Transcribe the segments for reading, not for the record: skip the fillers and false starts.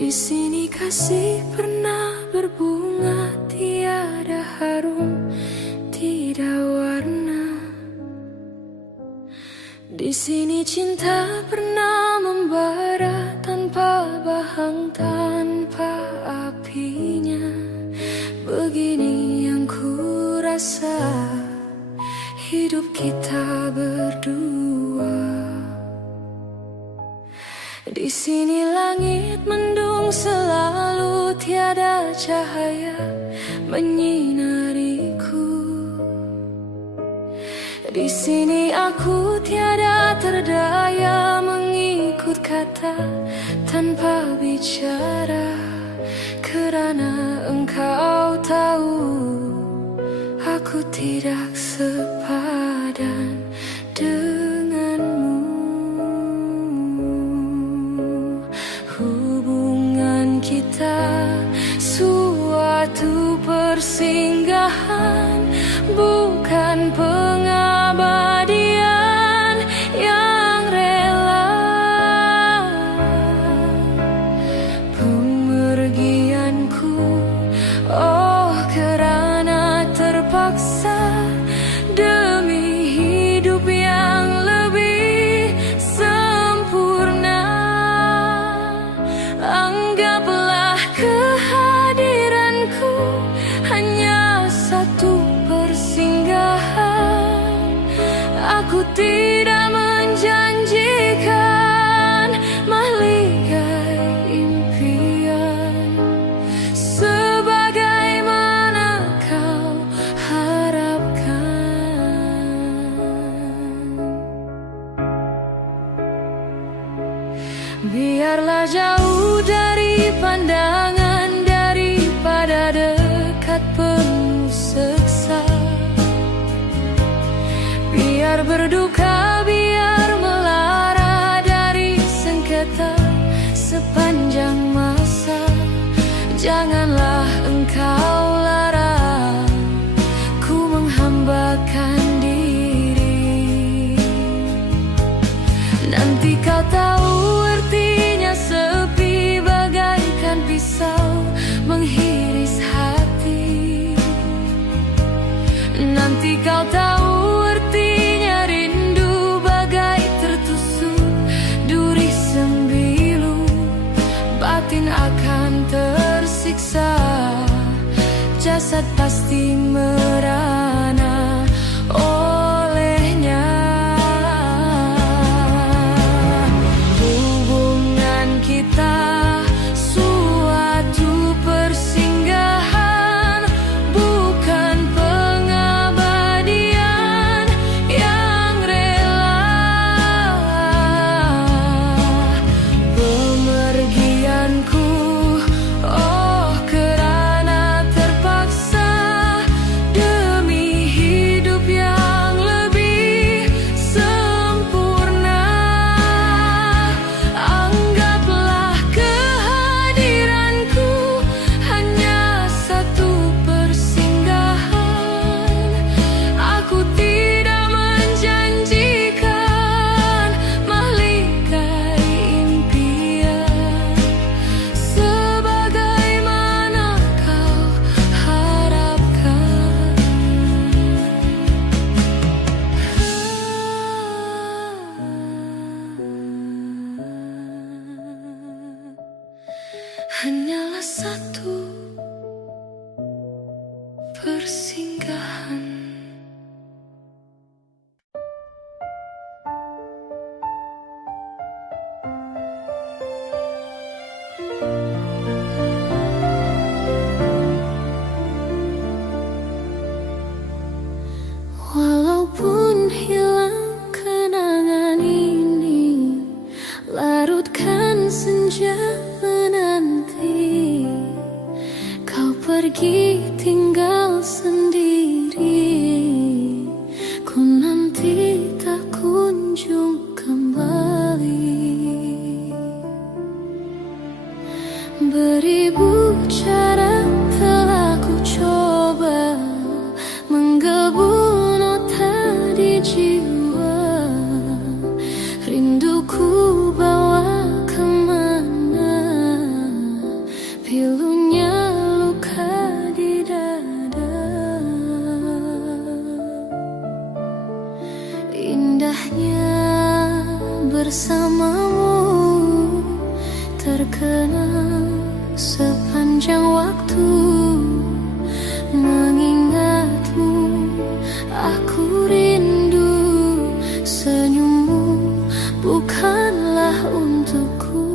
Di sini kasih pernah berbunga, tiada harum, tidak warna. Di sini cinta pernah membara tanpa bahang, tanpa apinya. Begini yang ku rasa hidup kita berdua. Di sini langit mendung selalu, tiada cahaya menyinariku. Di sini aku tiada terdaya mengikut kata tanpa bicara, kerana engkau tahu aku tidak sepadan denganmu. Hubungan kita suatu persinggahan, bukan pengabadian yang rela. Pemergianku, oh kerana terpaksa demi hidup yang lebih sempurna. Anggaplah kehadiranku hanya satu persinggahan. Aku tidak menjanjikan mahligai impian sebagaimana kau harapkan. Biarlah jauh dari pandangan daripada dekat penuh seksa. Biar berduka, biar melara dari sengketa sepanjang masa. Janganlah engkau larang ku menghambakan diri. Nanti kau tahu artinya sepi bagaikan pisau menghiris hati. Nanti kau tahu artinya rindu bagai tertusuk duri sembilu. Batin akan tersiksa, jasad pasti merana olehnya. Hubungan kita suatu persinggahan, bukan pengabadian yang rela. Pemergianku, oh kerana terpaksa demi hidup yang lebih sempurna. Anggaplah kehadiranku hanya satu persinggahan. Aku tidak menjanjikan mahligai impian sebagaimana kau harapkan. Hanyalah satu persinggahan. Walaupun hilang kenangan ini, larutkan senja menanti. Kau pergi tinggal sendiri, ku nanti tak kunjung kembali. Beribu cara telah ku coba menggebu nota di jiwa. Rinduku bawa kemana sepanjang waktu. Mengingatmu, aku rindu. Senyummu bukanlah untukku.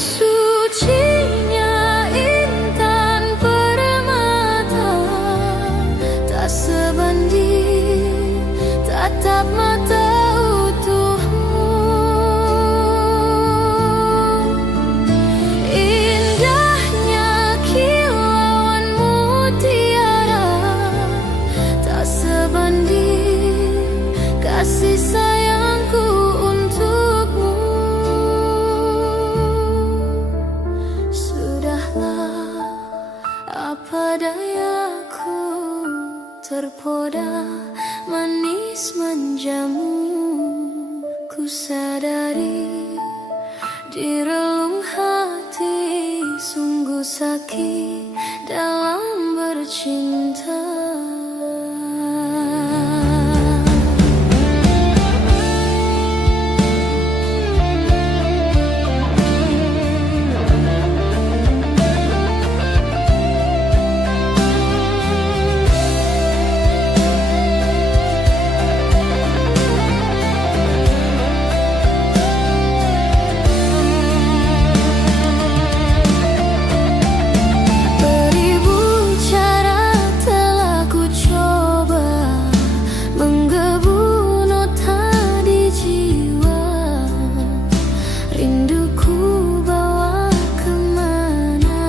Sucinya intan permata, tak sebanding tatap mata utuhmu. Indahnya kilauan mutiara, tak sebanding kasih sayangku untukmu. Sudahlah, apa dayaku, terpoda manis manjamu. Ku sadari di relung hati, sungguh sakit dalam bercinta. Beribu cara telah ku coba, menggebu nota di jiwa. Rinduku bawa kemana,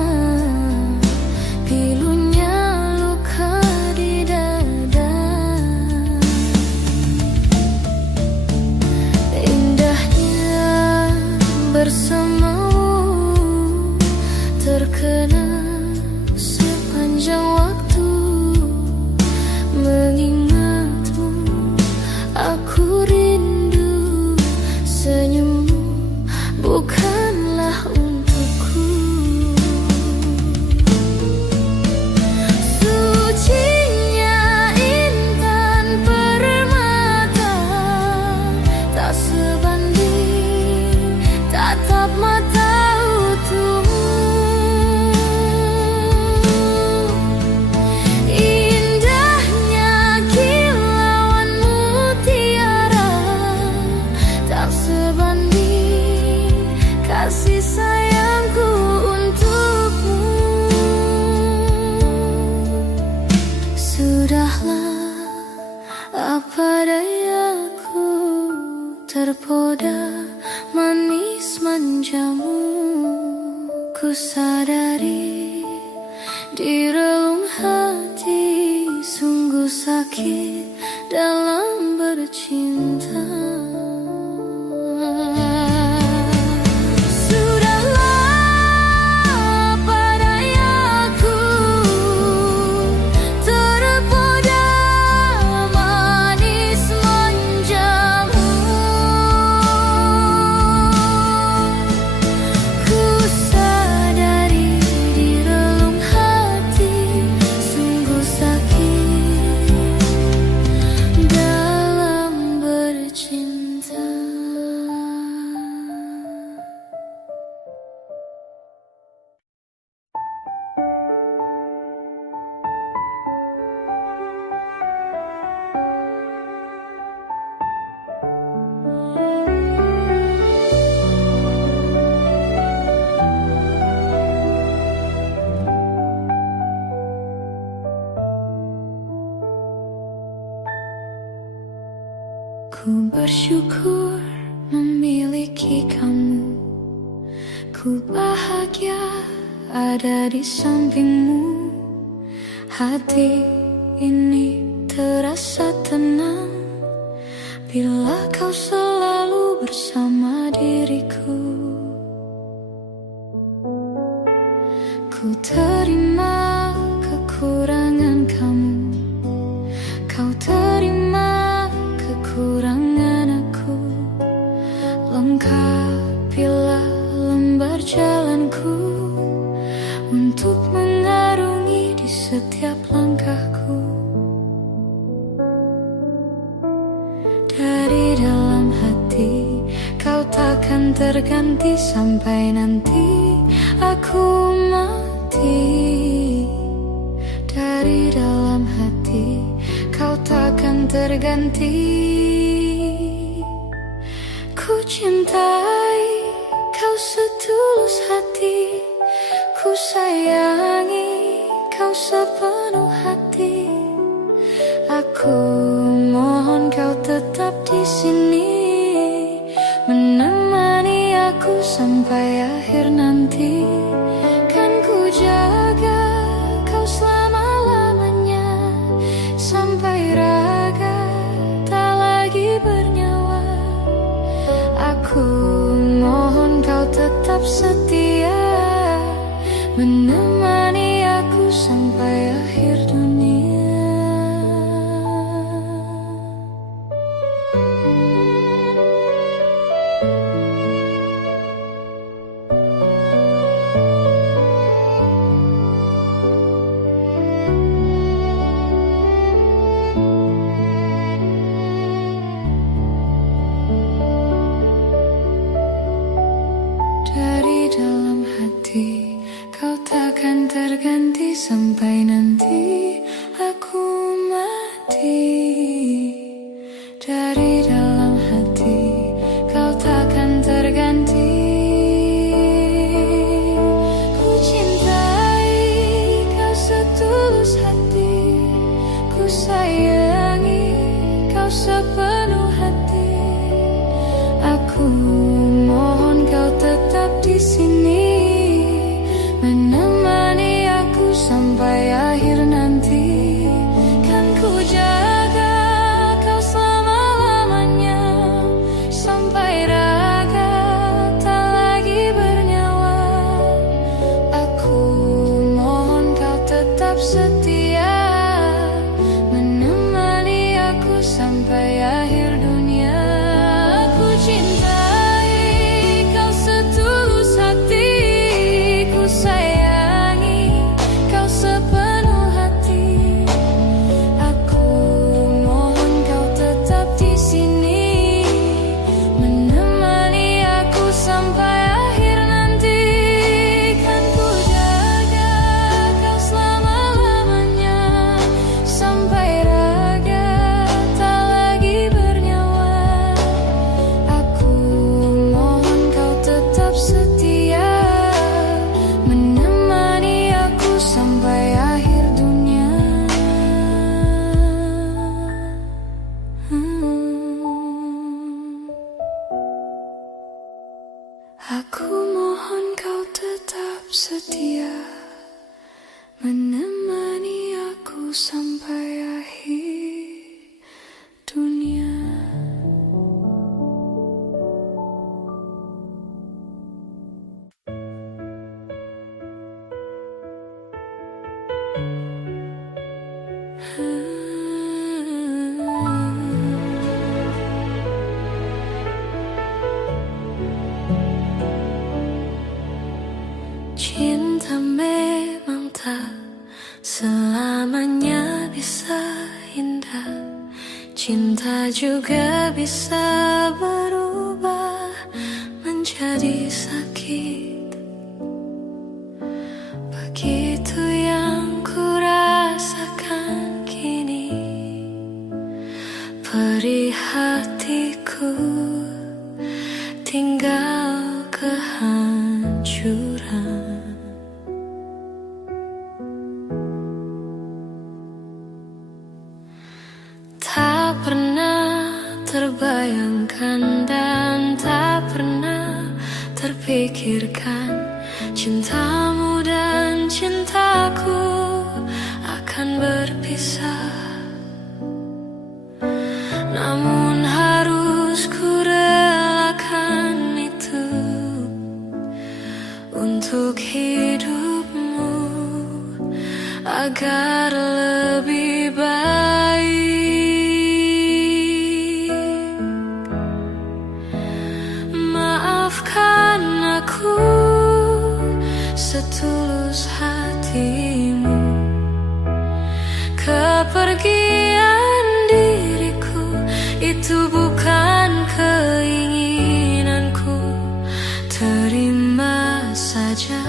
pilunya luka di dada. Indahnya bersamamu, terkena sepanjang waktu. Mengingatmu, aku rindu. Senyummu bukanlah untukku. Sucinya intan permata, tak sebanding tatap mata utuhmu. Indahnya kilauan mutiara, tak sebanding kasih sayangku untukmu. Sudahlah, apa dayaku, terpoda manis manjamu. Ku sadari di relung hati, sungguh sakit dalam bercinta. Sudahlah, apa dayaku, terpoda manis manjamu. Ku sadari di relung hati, sungguh sakit dalam bercinta. Ku bersyukur memiliki kamu. Ku bahagia ada di sampingmu. Hati ini terasa tenang bila kau selalu bersama diriku. Ku terima kekurangan kamu, kau terima kekurangan aku. Lengkapilah lembar jalanku untuk mengarungi di setiap langkahku. Dari dalam hati kau takkan terganti sampai nanti aku mati. Dari dalam hati kau takkan terganti. Ku cintai kau setulus hati, ku sayangi kau sepenuh hati. Aku mohon kau tetap di sini, menemani aku sampai akhir nanti. Kan ku jaga kau selama-lamanya, sampai raga tak lagi bernyawa. Aku mohon kau tetap setia, menemani aku sampai akhir dunia. Dari dalam hati kau takkan terganti sampai nanti aku mati. Dari dalam hati kau takkan terganti. Ku cintai kau setulus hati, ku sayangi kau sepenuh hati. Aku mohon kau tetap di sini, menemani aku sampai akhir nanti. Kan ku jaga kau selama-lamanya, sampai raga tak lagi bernyawa. Aku mohon kau tetap setia, menemani aku sampai akhir dunia. Aku cintai kau setulus hati, ku sayangi kau sepenuh hati. Aku mohon kau tetap di sini, menemani aku sampai akhir nanti. Kan ku jaga kau selama-lamanya, sampai raga tak lagi bernyawa. Aku mohon kau tetap setia, menemani aku sampai akhir dunia. Aku mohon kau tetap setia, menemani aku sampai akhir dunia. Cinta memang tak selamanya bisa indah. Cinta juga bisa berubah menjadi sakit. Begitu yang ku rasakan kini, perih hatiku tinggal kehancuran. Tak pernah terbayangkan dan tak pernah terpikirkan cintamu dan cintaku akan berpisah. Namun harus ku relakan itu untuk hidupmu agar lebih baik. Maafkan aku setulus hatimu, kepergian diriku itu bukan keinginanku. saja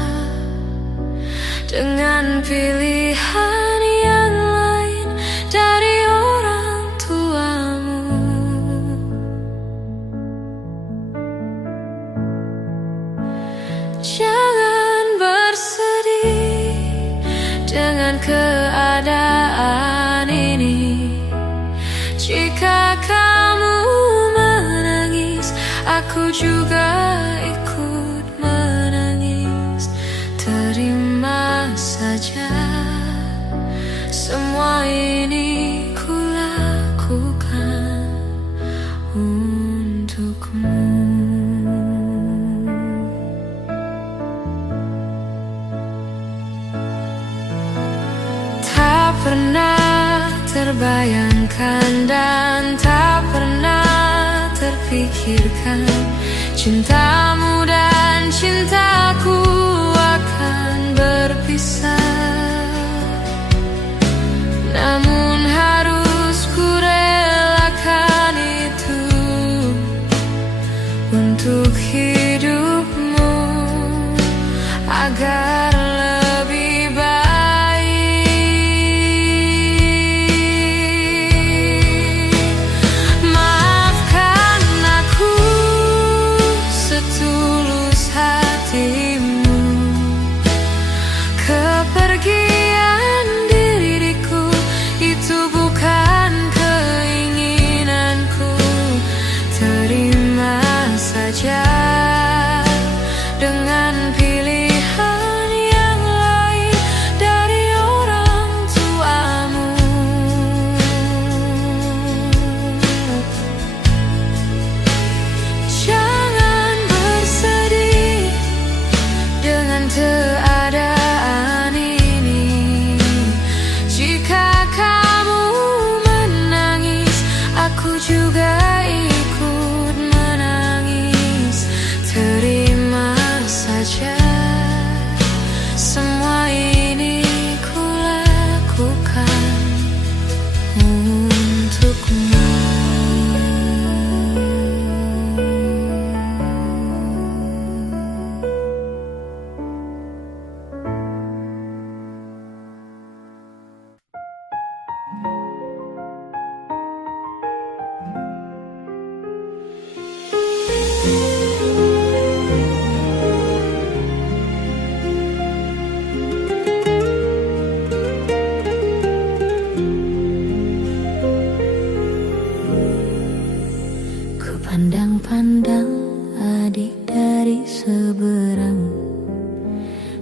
dengan pilihan yang lain dari orang tuamu. Jangan bersedih dengan keadaan ini. Jika kamu menangis, aku juga ikut menangis. Terima saja, semua ini kulakukan untukmu. Tak pernah terbayangkan dan tak pernah terpikirkan cintamu dan cintaku akan berpisah. Namun harus ku relakan itu untuk hidupmu agar lebih baik. Maafkan aku setulus hatimu. Kepergian diriku itu bukan keinginanku. Terima saja dengan pilihan yang lain dari orang tuamu. Jangan bersedih dengan keadaan ini. Jika kamu menangis, aku juga ikut menangis. Terima saja, semua ini kulakukan untukmu. Ku pandang-pandang adik dari seberang.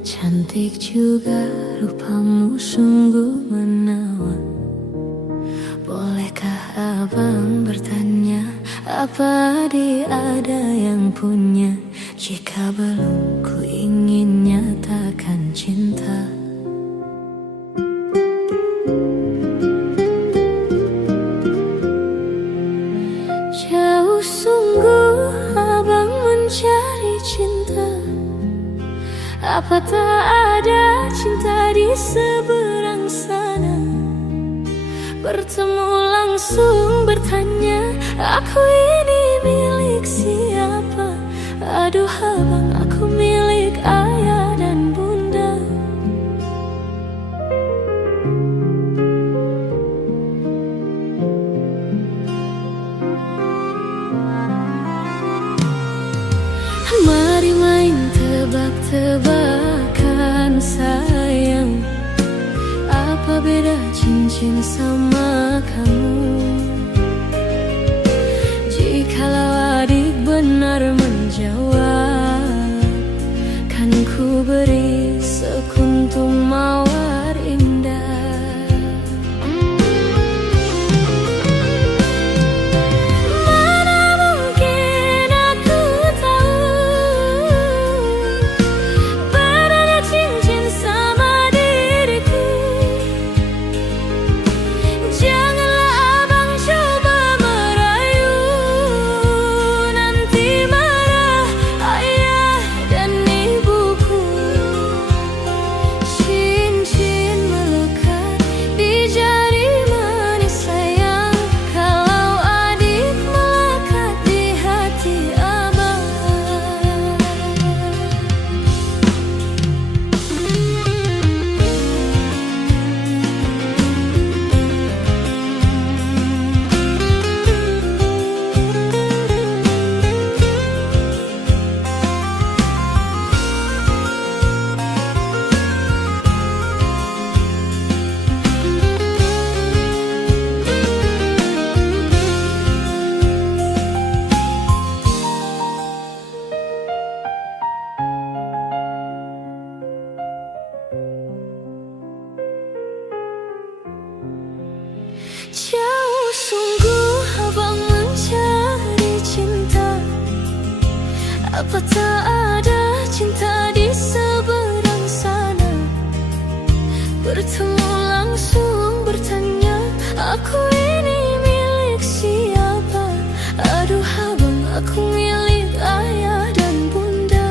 Cantik juga rupamu, sungguh menawan. Bolehkah abang bertanya, apa adik ada yang punya? Jika belum, ku ingin nyatakan cinta. Jauh sungguh abang mencari cinta. Apa tak ada cinta di seberang sana? Bertemu langsung bertanya, aku ini milik siapa? Aduh abang, aku milik ayah dan bunda. Mari main tebak-tebakan sayang. Apa beda cincin sama kamu? Jikalau adik benar menjawab, kan ku beri sekuntum mawar indah. Janganlah abang Jauh sungguh abang mencari cinta. Apa tak ada cinta di seberang sana? Bertemu langsung bertanya, aku ini milik siapa? Aduh abang, aku milik ayah dan bunda.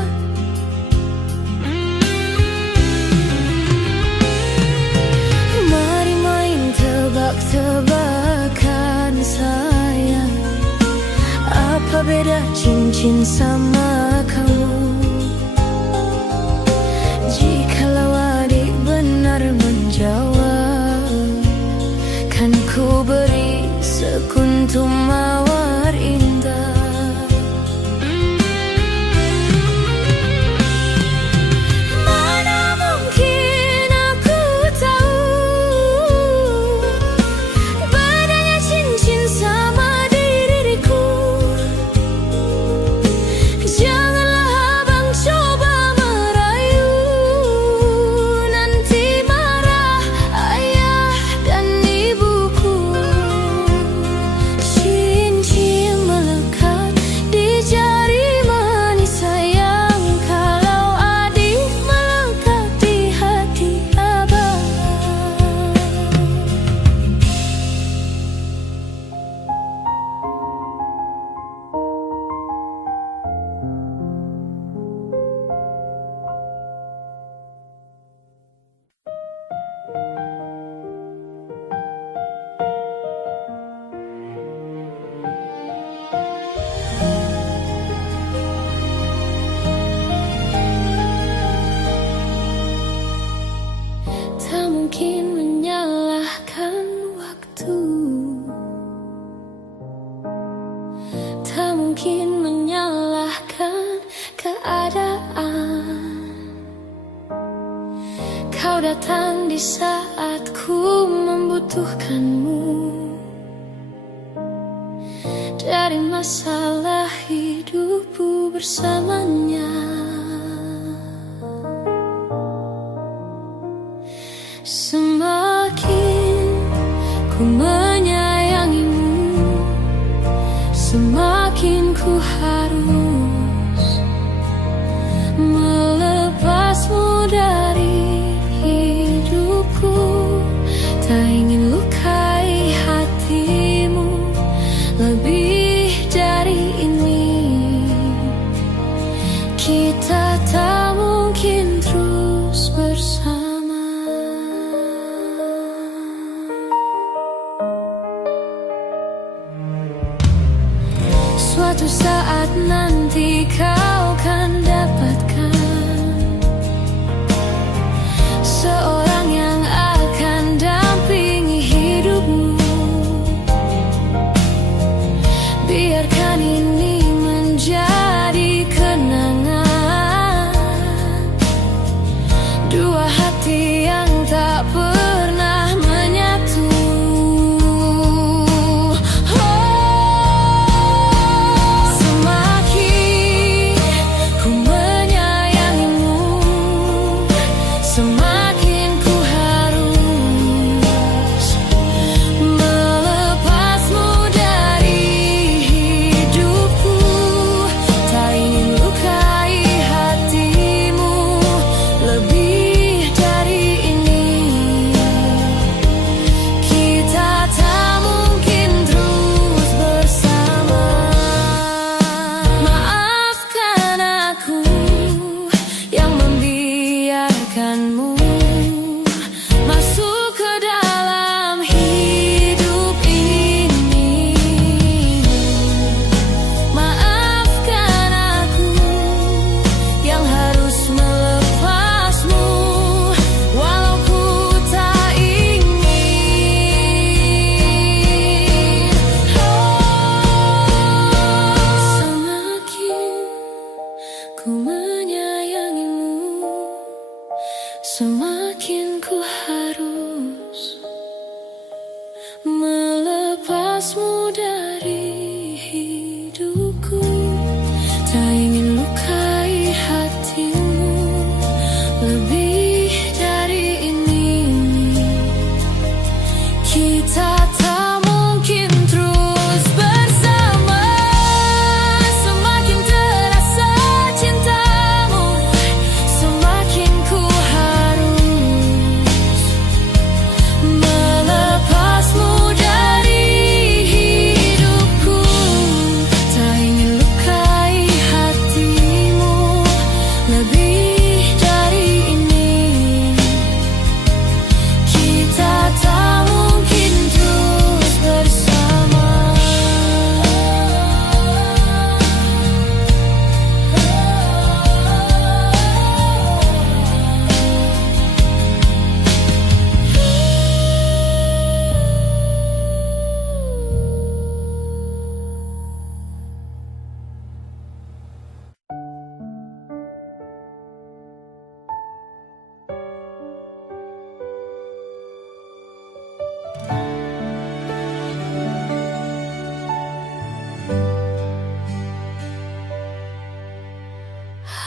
Mari main tebak-tebakan sayang. Apa beda cincin sama kamu? Jikalau adik benar menjawab, kan ku beri sekuntum mawar indah. Mana mungkin aku tahu bedanya cincin sama diriku. Janganlah abang coba merayu, nanti marah ayah dan ibuku. Cincin melekat di jari manis sayang, kalau adik melekat di hati abang. Tak mungkin menyalahkan waktu, tak mungkin menyalahkan keadaan. Kau datang di saat ku membutuhkanmu. Dari masalah hidupku bersamanya, semakin ku menyayangimu, semakin ku harus melepasmu dari hidupku. Tak ingin lukai hatimu lebih dari ini. Kita tak mungkin terus bersama.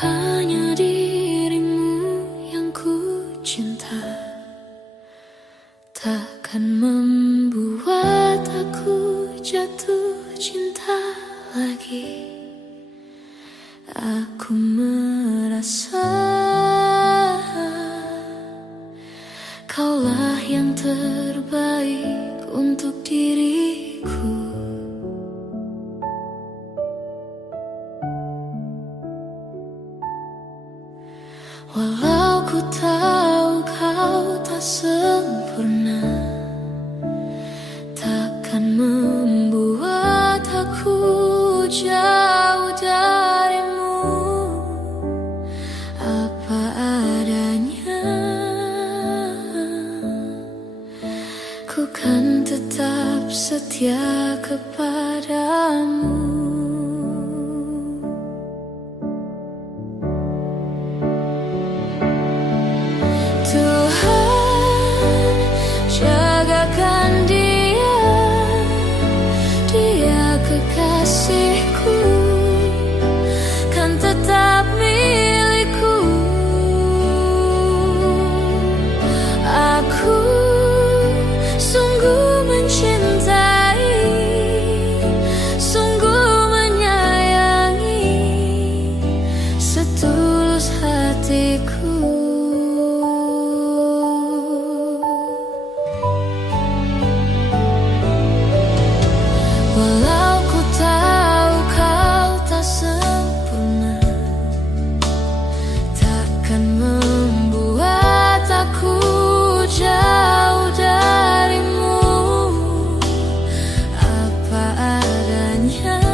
hanya dirimu yang ku cinta, takkan membuat aku jatuh cinta lagi. Aku merasa kaulah yang terbaik untuk diriku. Walau ku tahu kau tak sempurna, takkan membuat aku jauh darimu. Apa adanya, ku kan tetap setia kepadamu. Jagakan dia, dia kekasihku, kan tetap milikku. Aku sungguh mencintai, sungguh menyayangi, setulus hatiku. Walau ku tahu kau tak sempurna, takkan membuat aku jauh darimu. Apa adanya,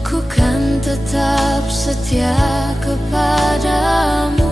ku kan tetap setia kepadamu.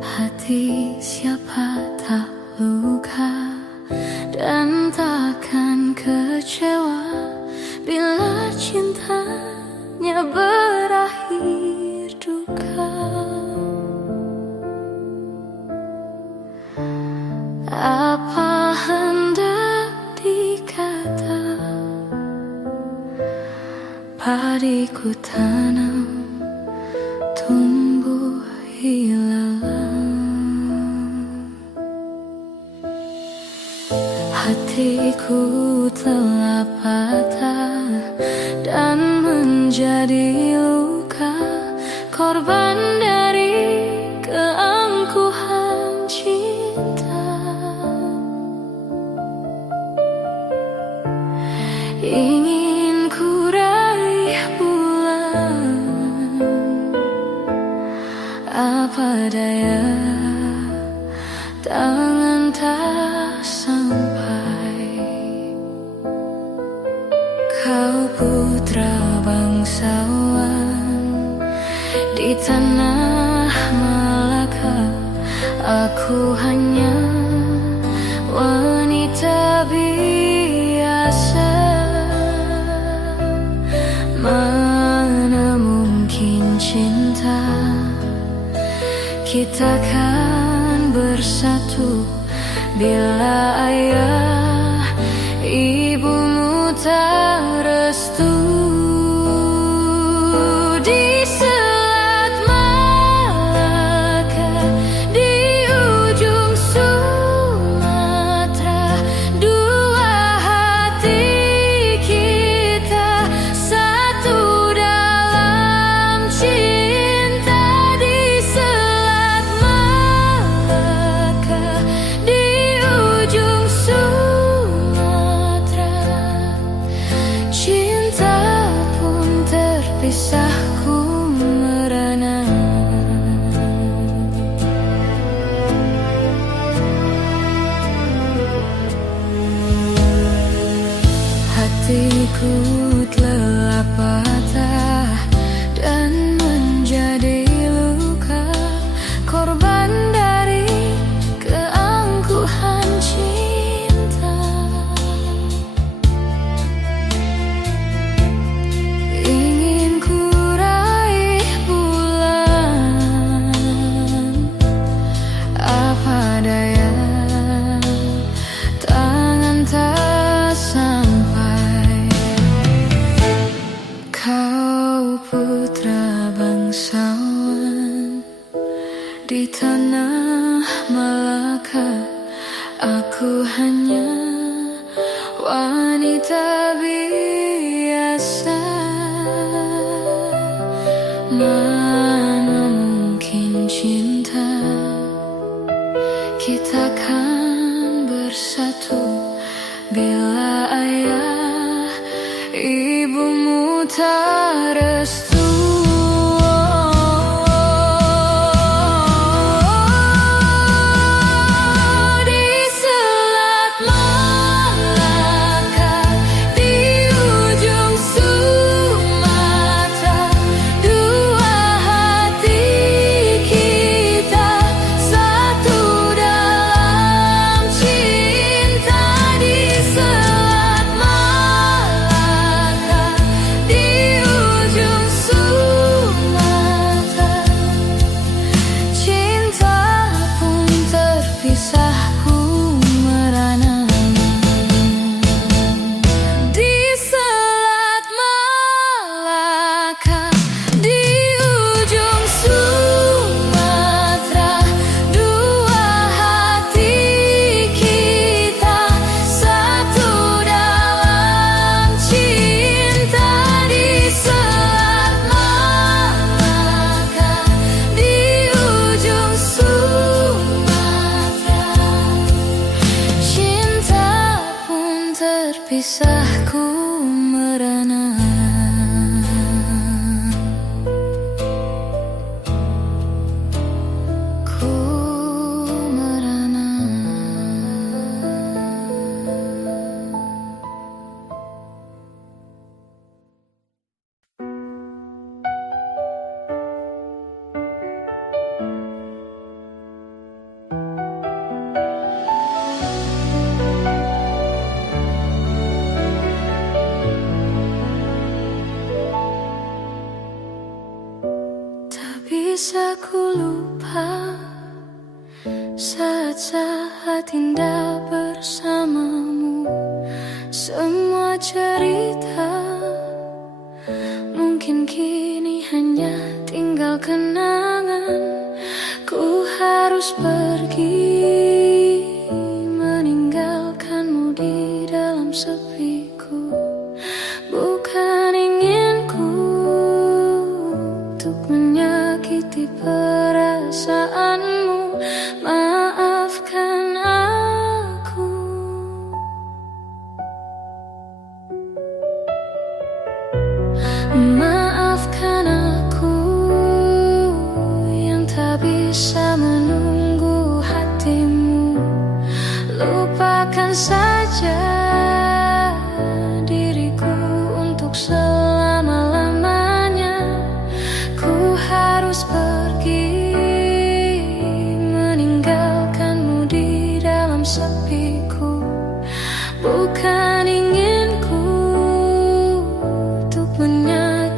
Hati siapa tak luka dan takkan kecewa bila cintanya berakhir duka. Apa hendak dikata, padiku tanam tumbuh hilang. Hatiku telah patah menjadi luka, korban dari keangkuhan cinta. Ingin ku raih bulan, apa daya tangan tak sampai. Kau putra bangsawan di tanah Malaka, aku hanya wanita biasa. Mana mungkin cinta kita kan bersatu bila ayah ibumu tak restu. Di Selat Malaka, di ujung Sumatera, dua hati kita satu dalam cinta. Di Selat Malaka, di ujung Sumatera, cinta pun terpisahku merana. Hatiku telah patah dan menjadi luka, korban dari keangkuhan cinta. Ingin ku raih bulan, apa daya tangan tak sampai. Kau putra bangsawan di tanah Malaka, aku hanya wanita biasa. Mana mungkin cinta kita kan bersatu bila ayah ibumu tak restu. Di Selat Malaka, di ujung Sumatera, dua hati kita satu dalam cinta. Di Selat Malaka, di ujung Sumatera, cinta pun terpisahku merana. Di Selat Malaka, di ujung Sumatera, dua hati kita satu dalam cinta. Di Selat Malaka, di ujung Sumatera, cinta pun terpisahku merana. Ku merana. Tak bisa ku lupa saat-saat indah bersamamu. Semua cerita mungkin kini hanya tinggal kenangan. Ku harus pergi meninggalkanmu di dalam sepiku. Bukan ingin ku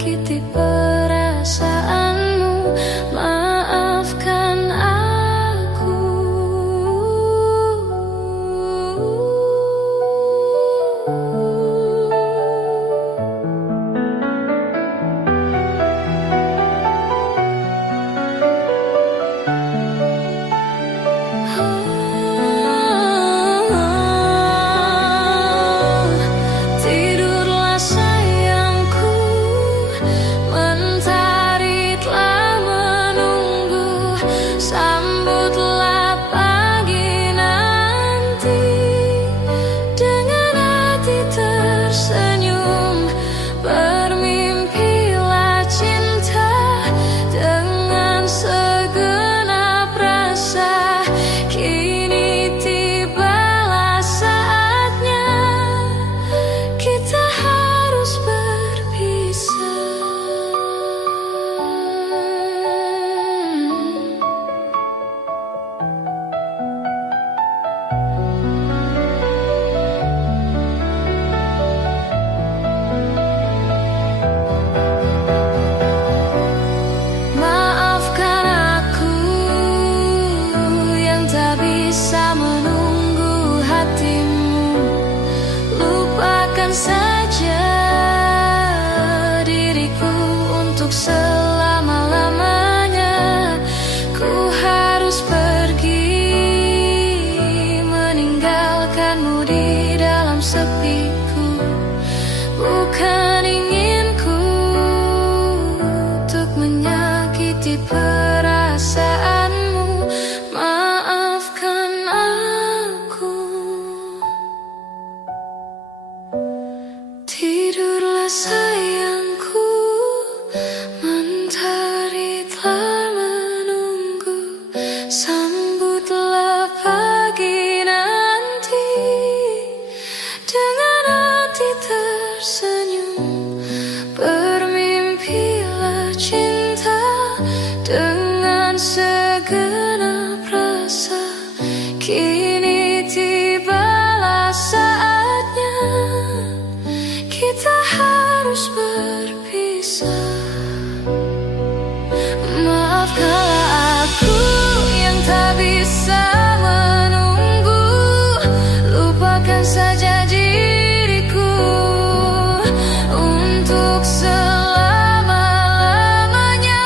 menyakiti perasaanmu. Maafkan aku. Tidurlah sayangku, mentari telah menunggu. Sambutlah pagi nanti dengan hati tersenyum. Bermimpilah cinta dengan segenap rasa. Kini tibalah saatnya kita harus berpisah. Maafkan aku yang tak bisa menunggu hatimu. Lupakan saja diriku untuk selama-lamanya. Ku harus pergi meninggalkanmu di dalam sepiku. Bukan inginku untuk menyakiti perasaanmu. Maafkan aku. Tidurlah sayangku, mentari telah menunggu. Sambutlah pagi nanti dengan hati tersenyum. Bermimpilah cinta dengan segenap rasa. Kini tibalah saatnya kita harus berpisah. Maafkanlah aku yang tak bisa menunggu. Lupakan saja diriku untuk selama-lamanya.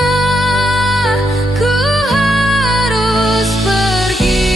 Ku harus pergi.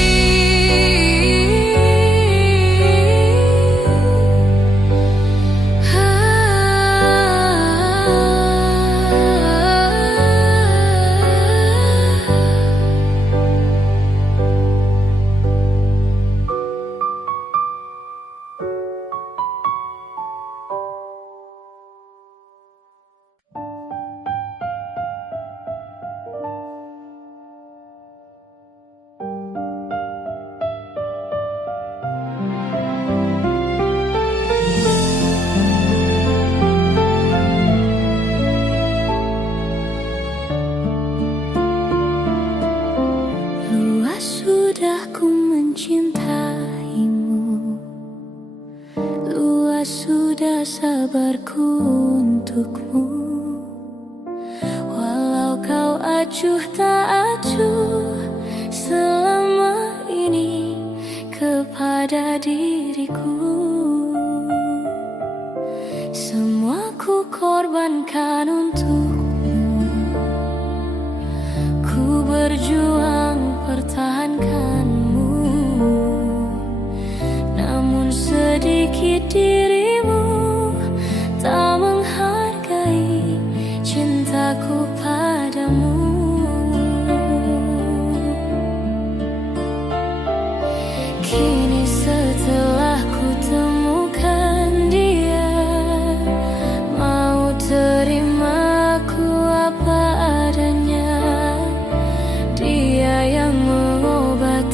Luas sudah ku mencintaimu, luas sudah sabarku untukmu. Walau kau acuh tak acuh selama ini kepada diriku. Semua ku korbankan untukmu. Ku berjuang pertahankanmu, namun sedikit dirimu tak menghargai cintaku padamu. Kini setelah ku temukan dia, mau terimaku apa adanya. Dia yang mengobati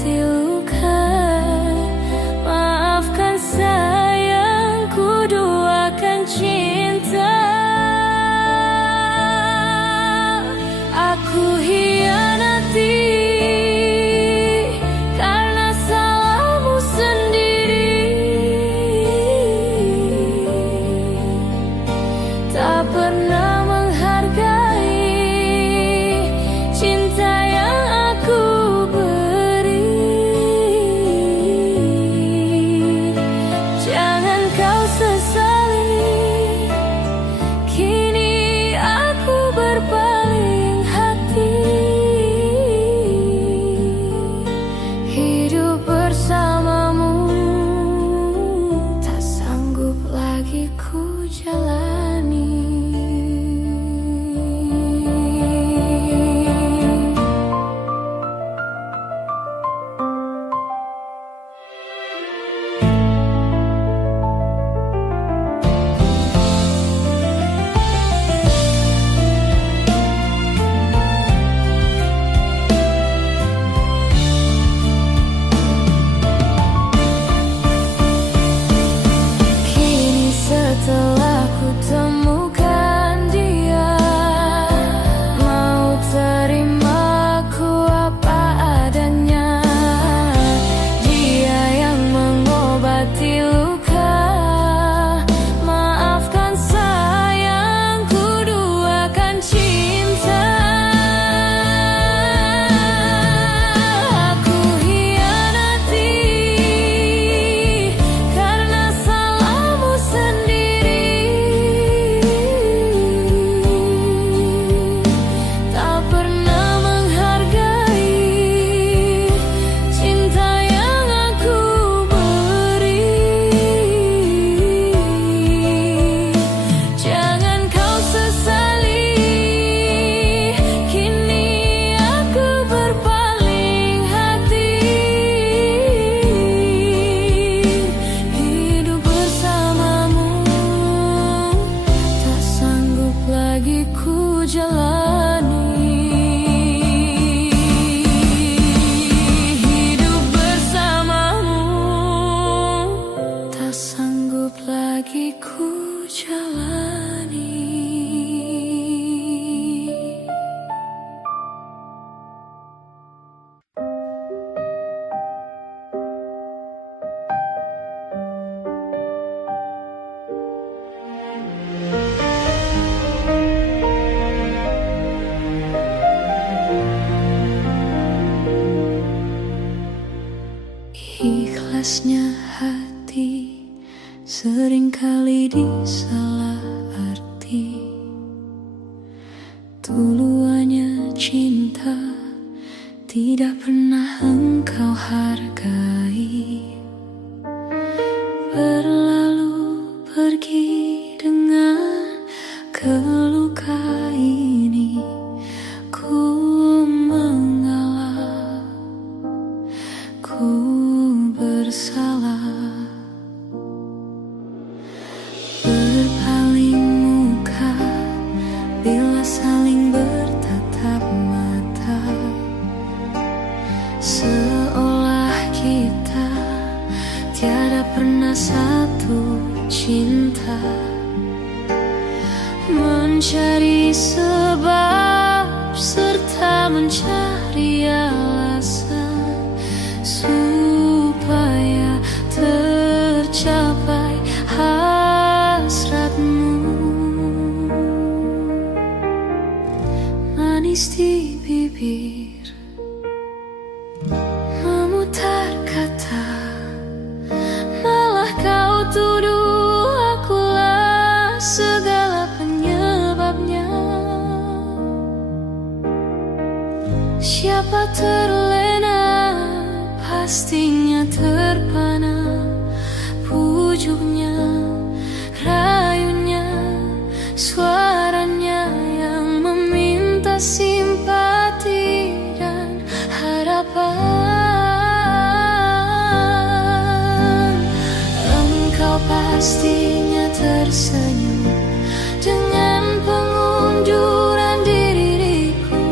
ku jalani. Hidup bersamamu tak sanggup lagi ku jalani. Ikhlasnya hati seringkali disalah arti. Tuluannya cinta tidak pernah engkau hargai. Berlalu pergi dengan keluka ini. Ku mengalah, ku bersalah. Berpaling muka bila saling bertatap mata, seolah kita tiada pernah satu cinta. Mencari sebab serta mencari alasan supaya tercapai hasratmu. Manis di bibir, memutar kata, malah kau tuduh akulah segala penyebabnya. Siapa terlena, pastinya terpana. Pujuknya, rayunya, suaranya yang meminta simpati dan harapan. Engkau pastinya tersenyum dengan pengunduran diriku,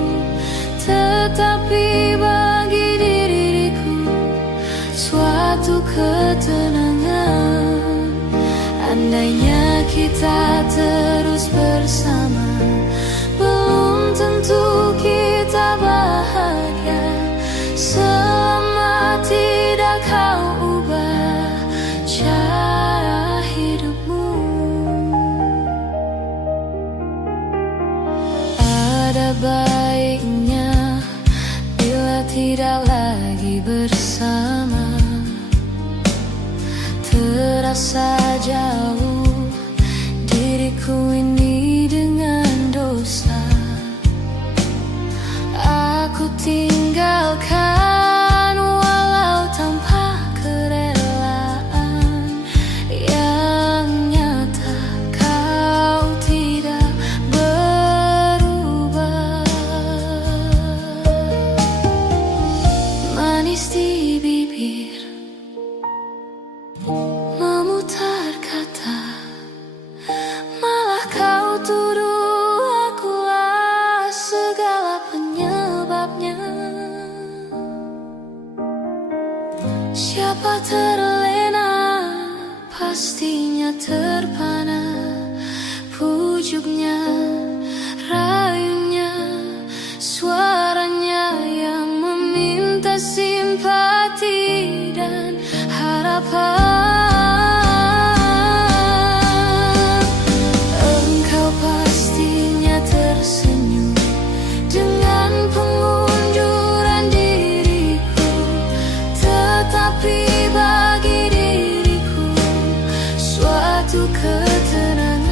tetapi bagi diriku suatu ketenangan. Andainya kita terus bersama, belum tentu kita bahagia. Selama tidak kau ubah cara hidupmu. Ada baiknya bila tidak lagi bersama. Terasa jauh diriku ini dengan dosa. Aku tinggalkan walau tanpa kerelaan. Yang nyata kau tidak berubah. Manis di bibir, memutar kata, malah kau tuduh akulah segala penyebabnya. Siapa terlena, pastinya terpana. Pujuknya, rayunya, suaranya yang meminta simpati dan harapan. Engkau pastinya tersenyum dengan pengunduran diriku, tetapi bagi diriku suatu ketenangan.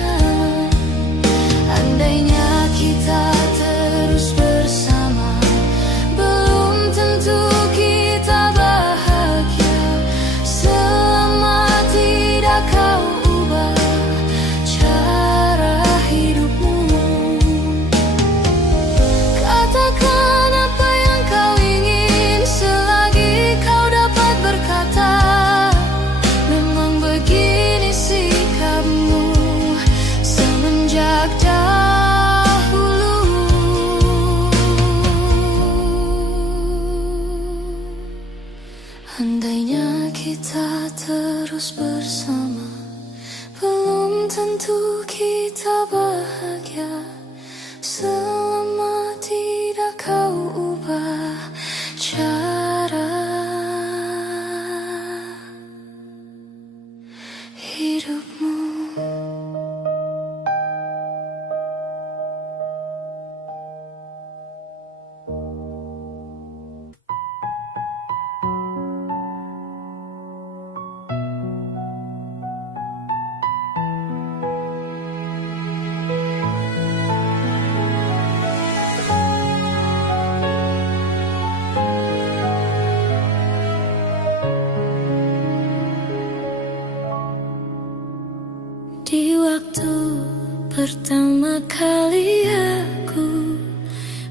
pertama kali aku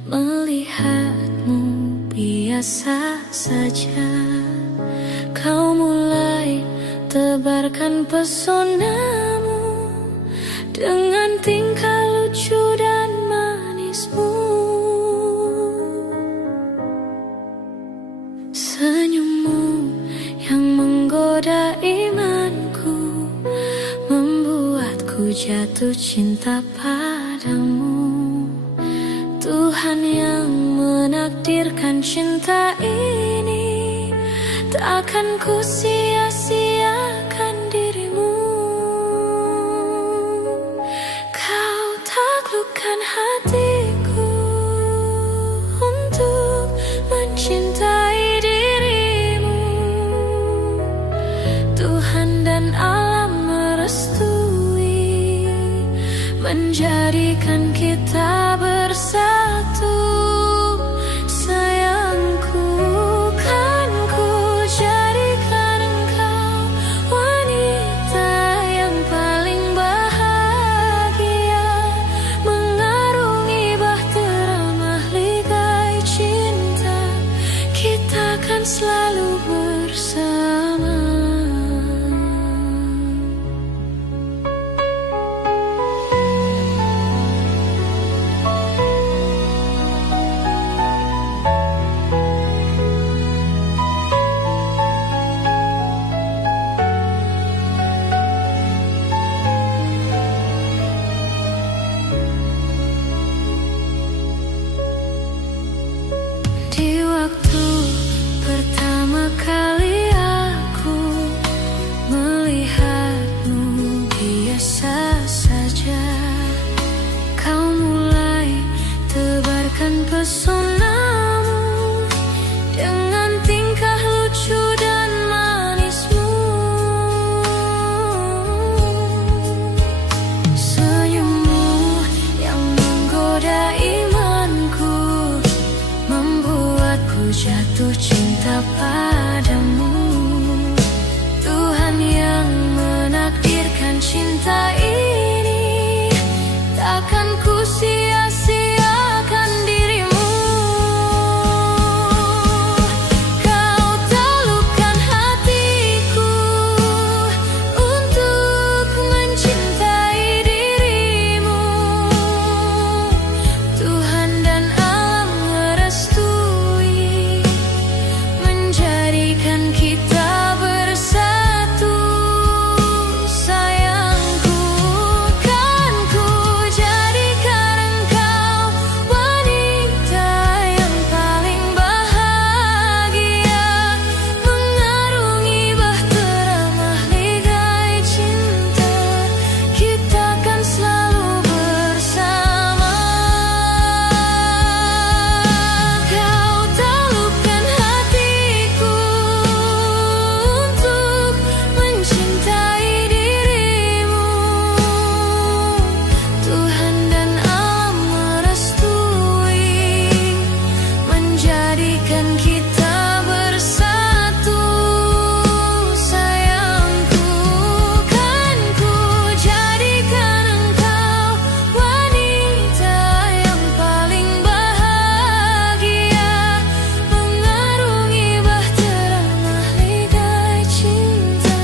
melihatmu biasa saja, kau mulai tebarkan pesonamu dengan tingkah lucu dan manismu. Senyummu yang menggoda imanku membuatku jatuh cinta padamu. Tuhan yang menakdirkan cinta ini, takkan ku sia-siakan dirimu. Kau taklukkan hatiku untuk mencintai dirimu. Tuhan dan alam merestui, menjadikan kita bersatu. Sayangku, kan ku jadikan engkau wanita yang paling bahagia, mengarungi bahtera mahligai cinta, kita kan selalu bersama. Di waktu pertama kali aku melihatmu biasa saja, kau mulai tebarkan pesonamu dengan tingkah lucu dan manismu. Senyummu yang menggoda imanku membuatku jatuh cinta padamu. Tuhan yang menakdirkan cinta ini, takkan ku sia-siakan dirimu. Kau taklukkan hatiku untuk mencintai dirimu. Tuhan dan alam merestui, menjadikan kita bersatu. Sayangku, kan ku jadikan engkau wanita yang paling bahagia, mengarungi bahtera mahligai cinta, kita kan selalu bersama. Kau taklukkan hatiku untuk mencintai dirimu. Tuhan dan alam merestui, menjadikan kita bersatu. Sayangku, kan ku jadikan engkau wanita yang paling bahagia, mengarungi bahtera mahligai cinta,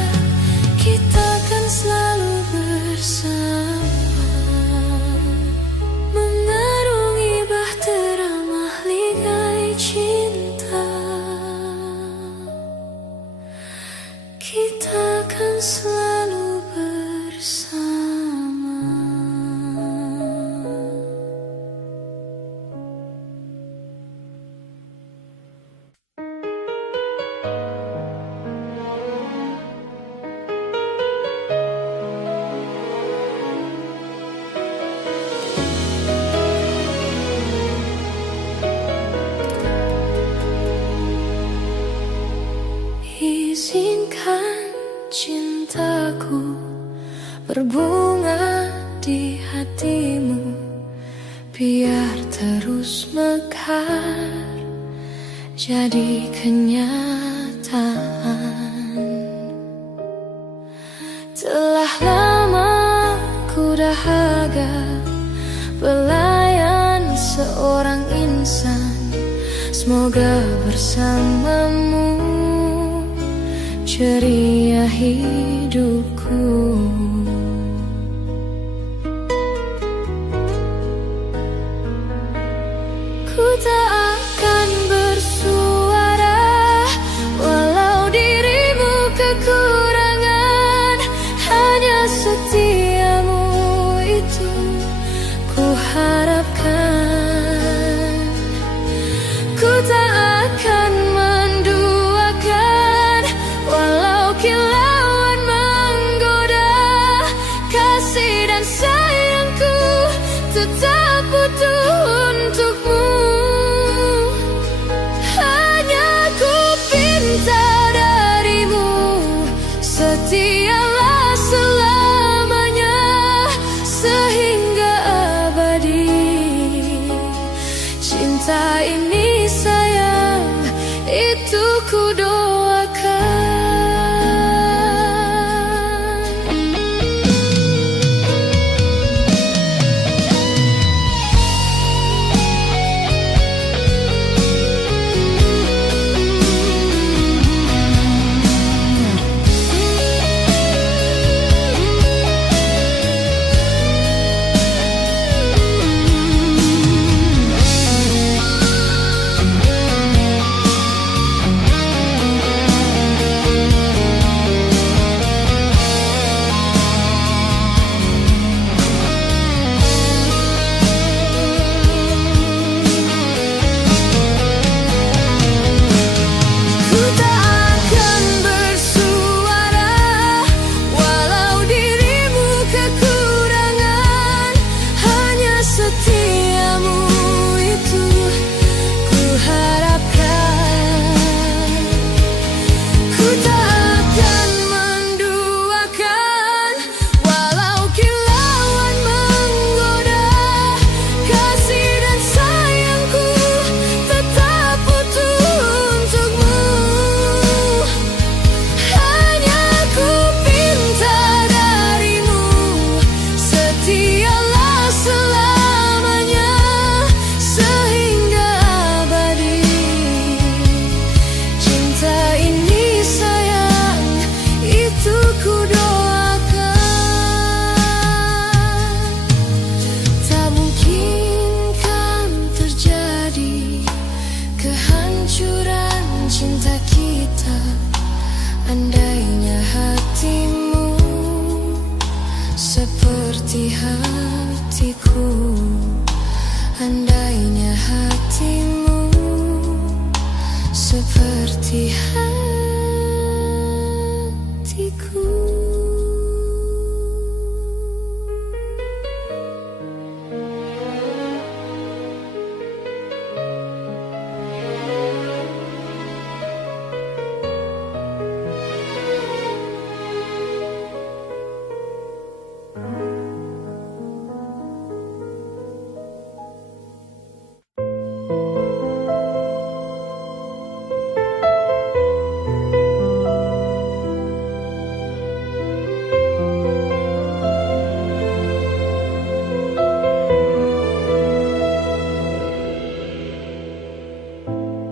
kita kan selalu bersama. Mengarungi bahtera mahligai cinta, kita kan selalu bersama. Izinkan cintaku berbunga di hatimu, biar terus mekar jadi kenyataan. Telah lama ku dahaga berharga, pelayan seorang insan. Semoga bersamamu ceria hidupku. Ku tak akan bersuara walau dirimu kekurangan, hanya setiamu itu ku harapkan. Ku tak akan menduakan walau kilauan menggoda, kasih dan sayangku tetap butuh untukmu. Hanya ku pinta darimu, setialah selamanya sehingga abadi. Cinta ini sayang, itu ku doakan. Andainya hatimu seperti hatiku, andainya hatimu seperti hatiku.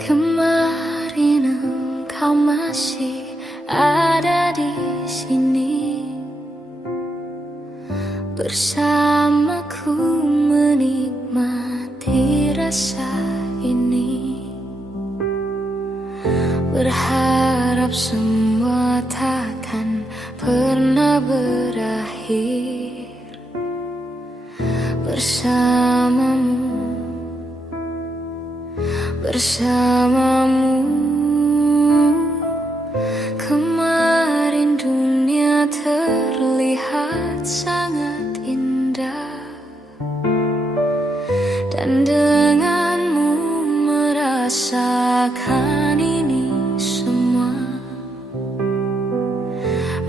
Kemarin engkau masih ada di sini, bersamaku menikmati rasa ini. Berharap semua takkan pernah berakhir bersamamu, bersamamu. Kemarin dunia terlihat sangat indah, dan denganmu merasakan ini semua,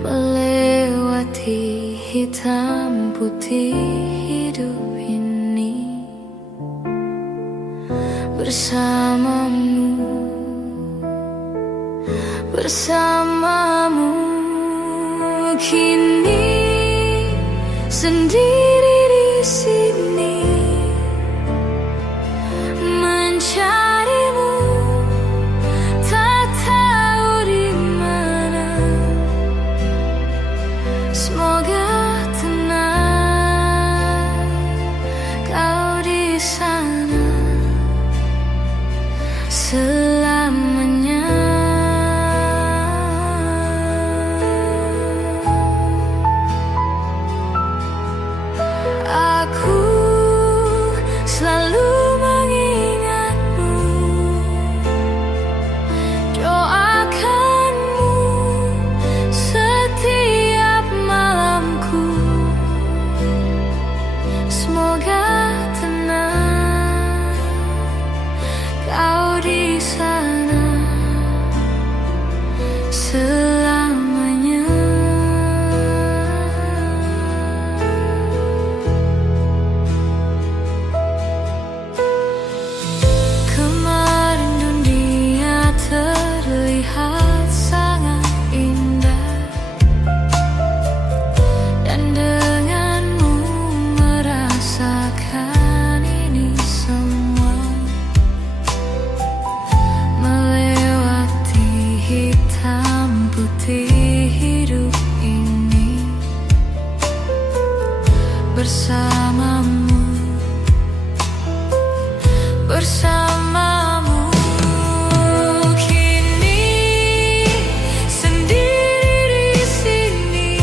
melewati hitam putih hidup ini. Bersamamu, bersamamu. Kini sendiri di bersamamu. Kini sendiri di sini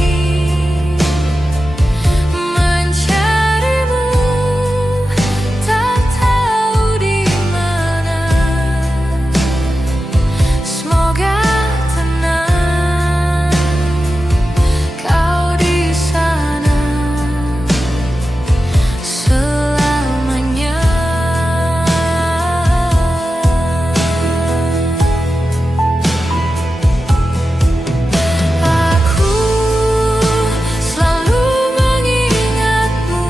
mencarimu, tak tahu di mana. Semoga tenang kau di sana selamanya. Aku selalu mengingatmu,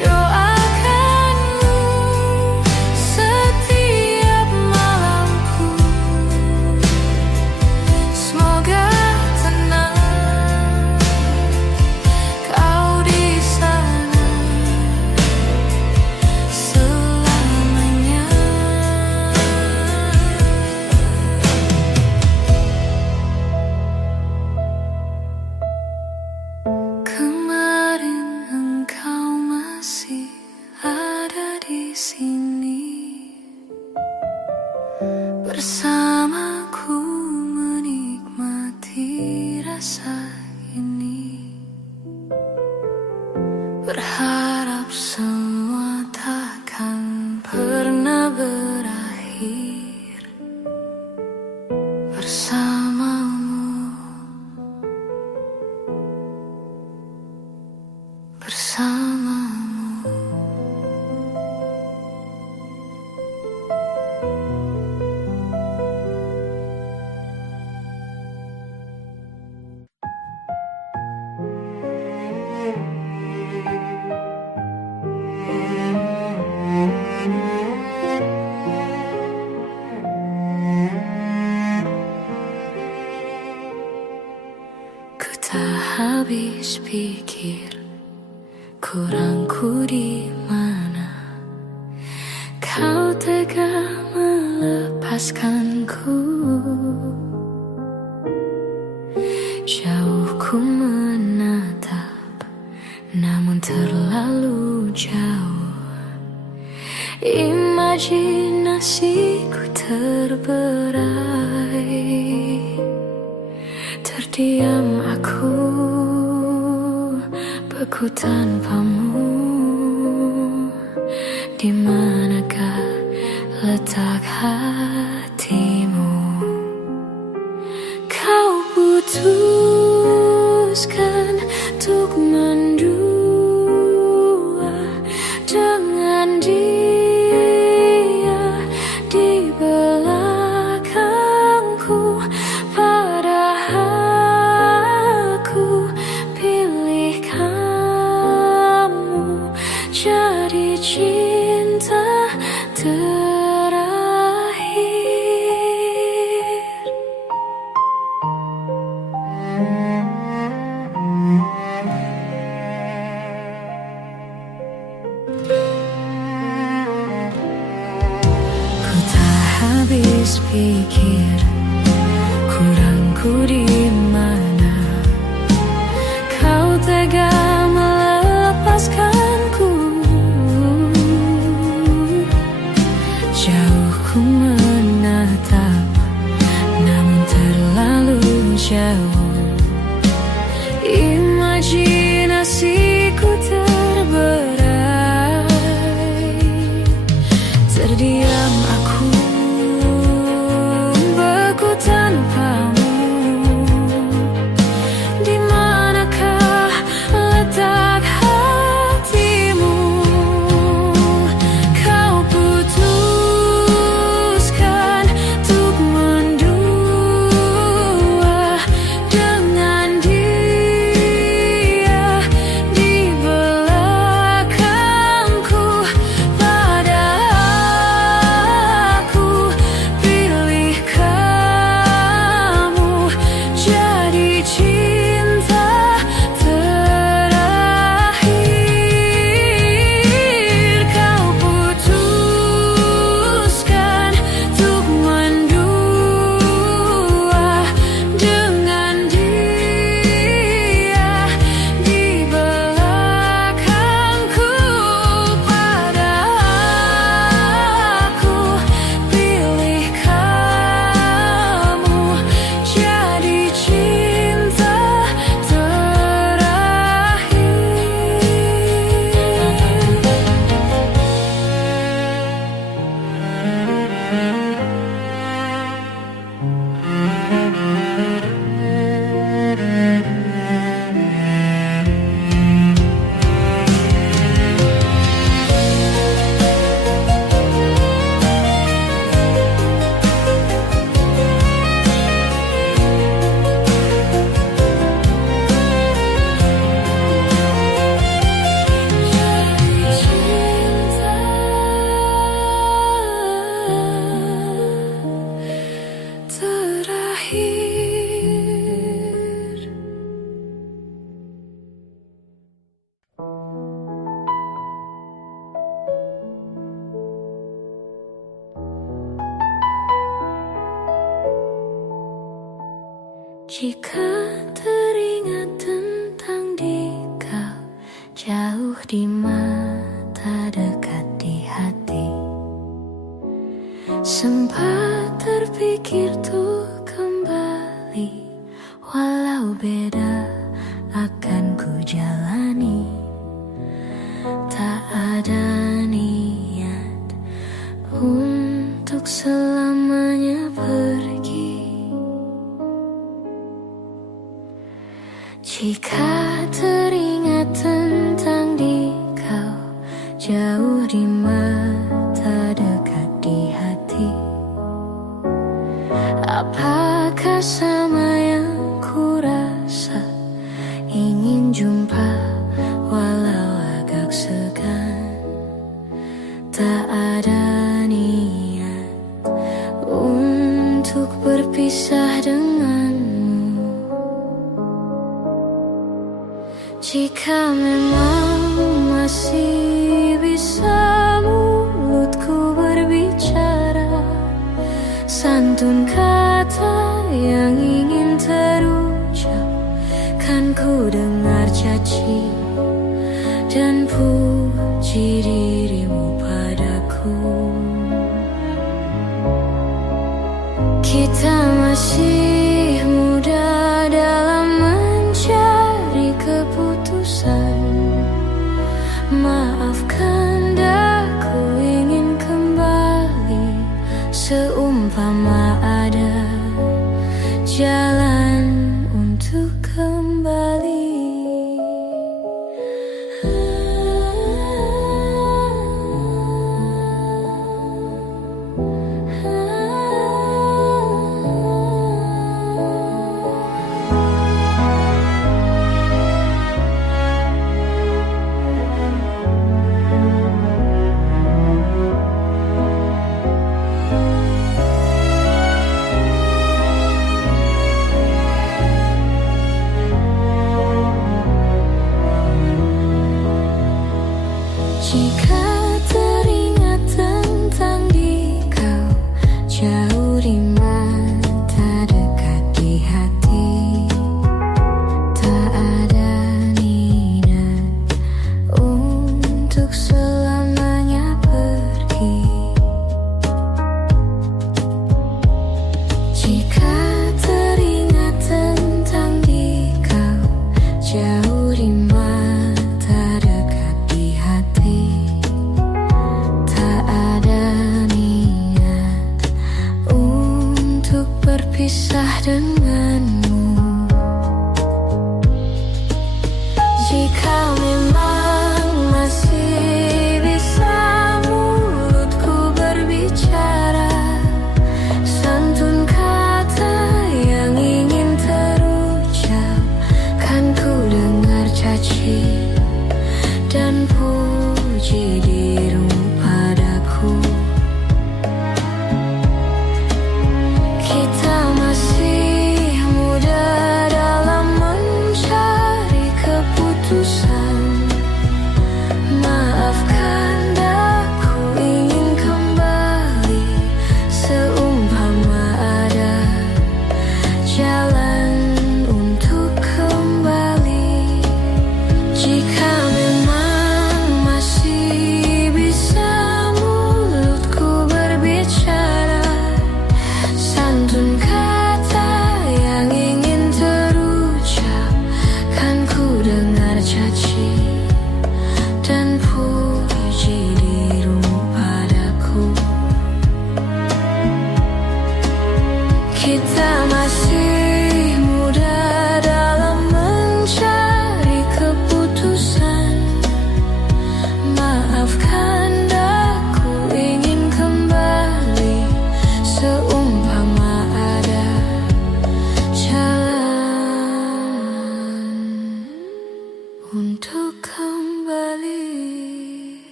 doakanmu setiap malamku. Semoga tenang kau di sana selamanya. Kemarin engkau masih ada di sini bersamaku menikmati rasa ini. Berharap semua takkan pernah berakhir bersamamu, bersamamu. Ku tak habis pikir kurangku di mana kau tega melepaskanku. Jauh ku menatap, namun terlalu jauh. Imajinasiku terberai. Terdiam aku, beku tanpamu. Di manakah letak hatimu? Kau putuskan untuk mendua dengan dia di belakangku. Padahal aku pilih kamu jadi cinta terakhir. Ku tak habis pikir kurangku di mana kau tega melepaskanku. Jauh ku menatap, namun terlalu jauh. Imajinasiku terberai. Terdiam aku, beku tanpamu. Jika teringat tentang dikau, jauh di mata, dekat di hati, sempat terpikir tuh kembali, walau beda akan ku jalani. Tak ada niat untuk selamanya pergi. Jika teringat tentang dikau, jauh di mata, dekat di hati, apakah sama yang ku rasa? Ingin jumpa walau agak segan. Tak ada niat untuk berpisah denganmu. Jika memang masih bisa mulutku berbicara, santun kata yang ingin terucap, kan ku dengar caci dan puji dirimu padaku. Kita masih muda dalam mencari keputusan. Maafkan daku ingin kembali, seumpama ada jalan untuk kembali. Jika teringat tentang dikau, jauh di mata, dekat di hati, tak ada niat untuk selamanya pergi. Jika teringat tentang dikau, jauh di mata, dekat di hati, tak ada niat untuk berpisah denganmu. Jika memang masih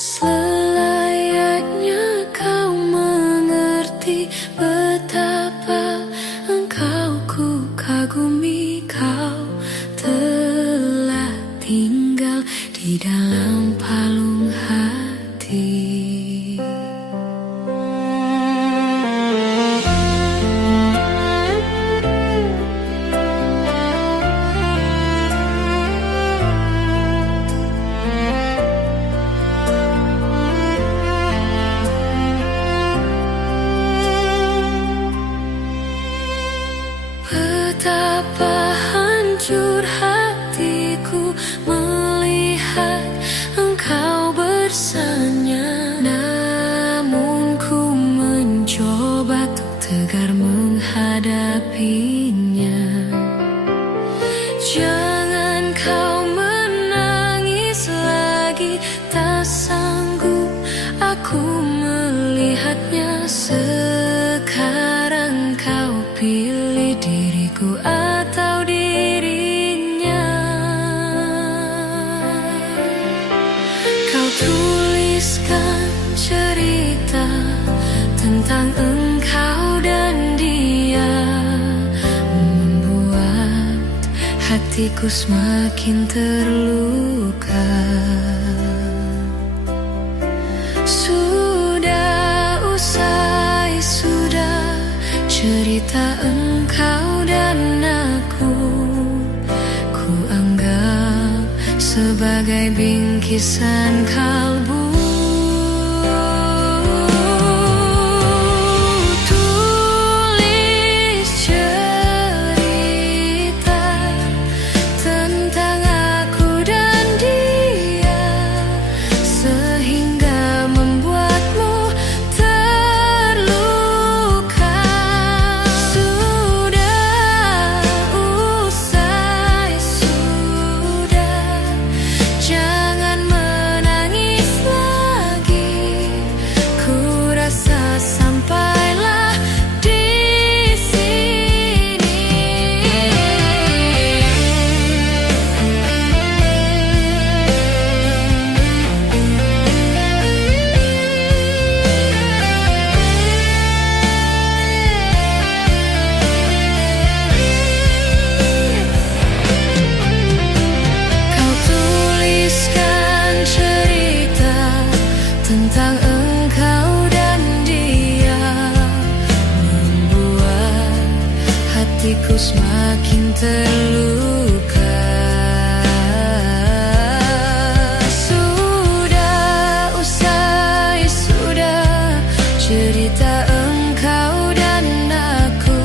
Selayaknya kau mengerti betapa engkau ku kagumi. Kau telah tinggal di dalam palung hati. Betapa hancur hatiku melihat engkau bersanya. Namun ku mencoba untuk tegar menghadapinya. Jangan kau menangis lagi, tak sanggup aku melihatnya. Sekarang kau pilih diriku atau dirinya. Kau tuliskan cerita tentang engkau dan dia, membuat hatiku semakin terluka. Sudah usai, sudah cerita engkau dan aku, ku anggap sebagai bingkisan kalbu. Tulis cerita tentang aku dan dia, sehingga membuatmu terluka. Sudah usai, sudah, jangan menangis lagi. Ku rasa sampailah di sini. Kau tuliskan cerita tentang engkau dan dia, membuat hatiku semakin terluka. Sudah usai, sudah cerita engkau dan aku,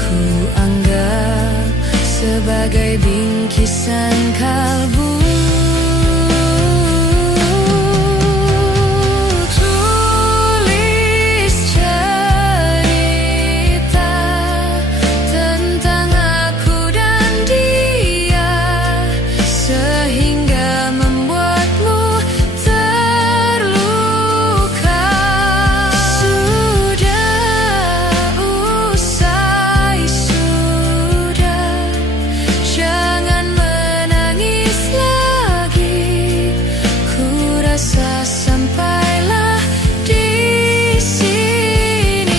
ku anggap sebagai bingkisan kalbu. Tulis cerita tentang aku dan dia, sehingga membuatmu terluka. Sudah usai, sudah, jangan menangis lagi. Ku rasa sampailah di sini.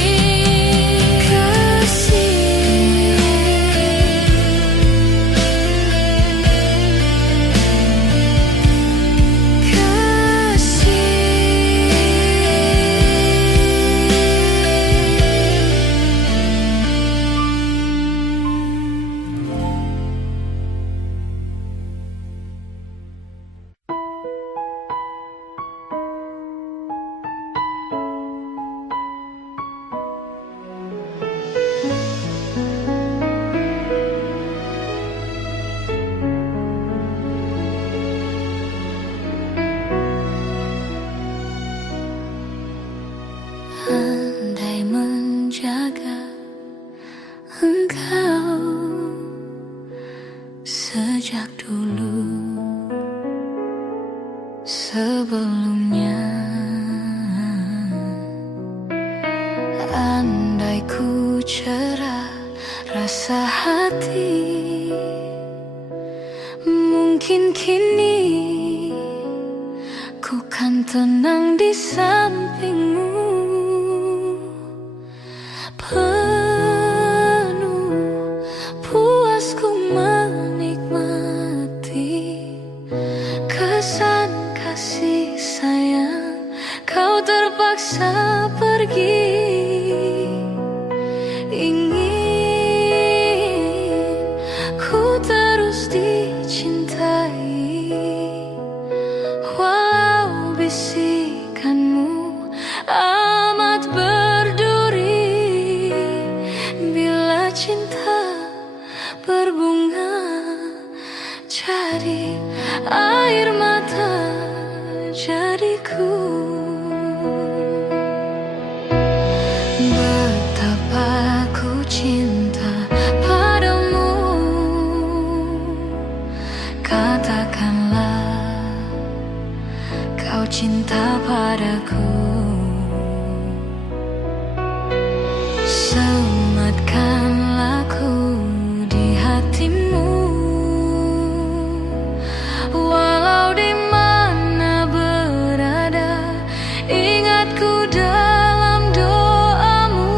Andai menjaga engkau sejak dulu, sebelumnya. Andai ku cerah rasa hati, mungkin kini ku Ku kan tenang di sampingmu, penuh puas ku menikmati kesan kasih sayang. Kau terpaksa pergi, ingin ku terus dicintai. Walau bisikanmu amat berduri, bila cinta berbunga jadi air mata jadiku. Betapa ku cinta padamu, katakanlah kau cinta padaku. Sematkanlah ku di hatimu, walau di mana berada, ingat ku dalam doamu.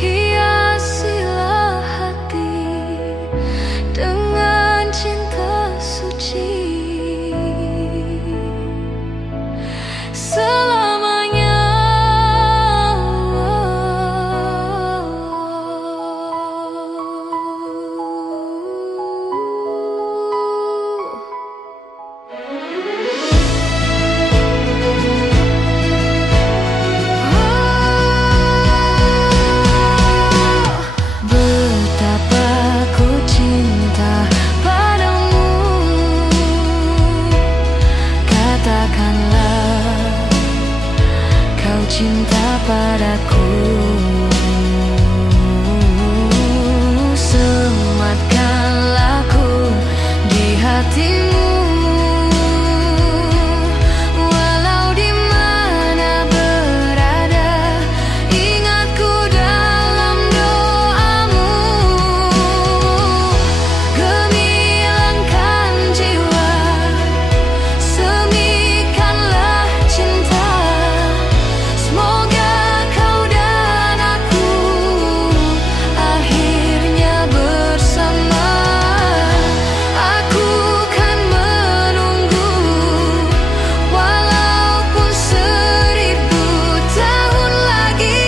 Hiasilah hati dengan cinta suci selamanya. Betapa ku cinta padamu, katakanlah kau cinta padaku. Sematkanlah ku di hatimu, walau di mana berada, ingat ku dalam doamu. Gemilangkan jiwa, semikanlah cinta. Semoga kau dan aku akhirnya bersama. Aku kan menunggu, walaupun 1000 tahun lagi.